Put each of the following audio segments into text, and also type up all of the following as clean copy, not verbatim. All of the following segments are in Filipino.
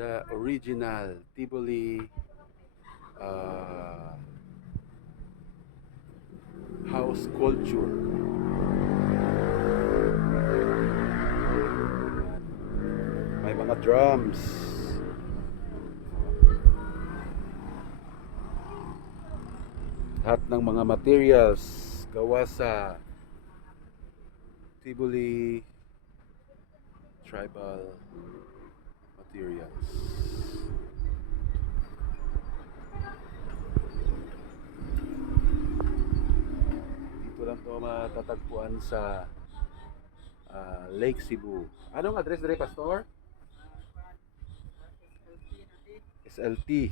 the original Tivoli uh, house culture. May mga drums. Lahat ng mga materials gawa sa Tivoli tribal materials. Dito lang to matatagpuan sa Lake Cebu. Anong address dire, Pastor? SLT.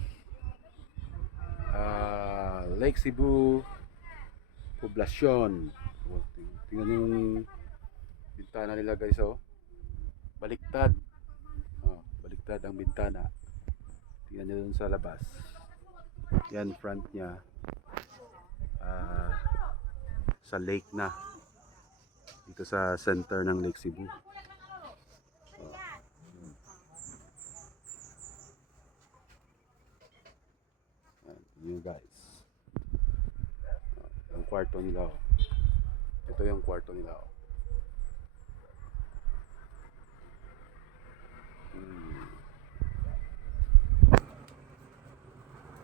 Lake Cebu Poblacion. Tingnan yung bintana nila, guys, oh. Baliktad. Baliktad ang bintana. Tingnan nyo dun sa labas. Yan front niya. Sa lake na. Dito sa center ng Lake Cebu. Yun, guys. Yung kwarto nila, oh. Ito yung kwarto nila, oh.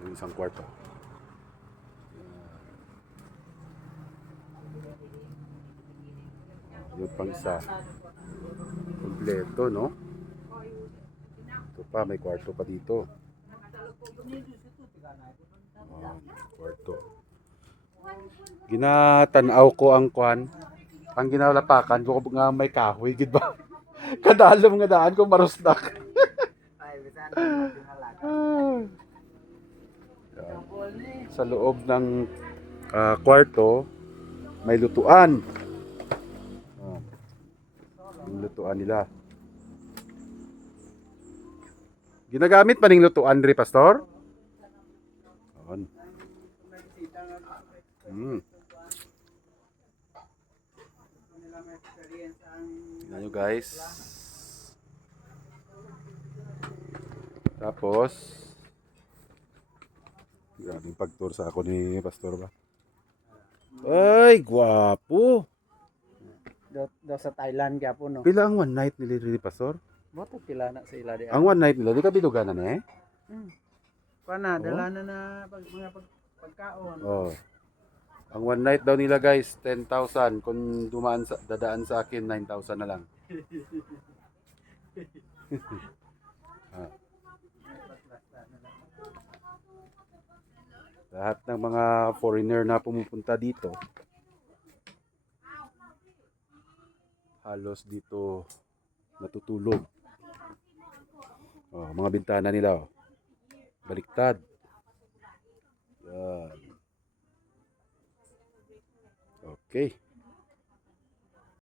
Yung isang kwarto. Yung pang isa. Kompleto, no? Ito pa, may kwarto pa dito. Kwarto. Ginatanaw ko ang kwan. Ang ginalapakan ko nga may kahoy, gid ba? Kadalom nga daan ko marusnak. Sa loob ng kwarto may lutuan. Yung lutuan nila. Ginagamit pa ning lutuan diri, Pastor? On. Tingnan nyo, guys. Tapos grabing pag-tour sa ako ni Pastor ba? Ay, gwapo. Daw sa Thailand kaya po, no? Pila ang one night nila ni Pastor? Moto pila na sa ila di. Ang one night nila, di ka biluganan eh? Kana, dala na mga pagkaon. Oh. Ang one night daw nila, guys, 10,000. Kung dadaan sa akin, 9,000 na lang. Lahat ng mga foreigner na pumupunta dito, halos dito natutulog. Oh, mga bintana nila, oh. Baliktad. Yan. Okay.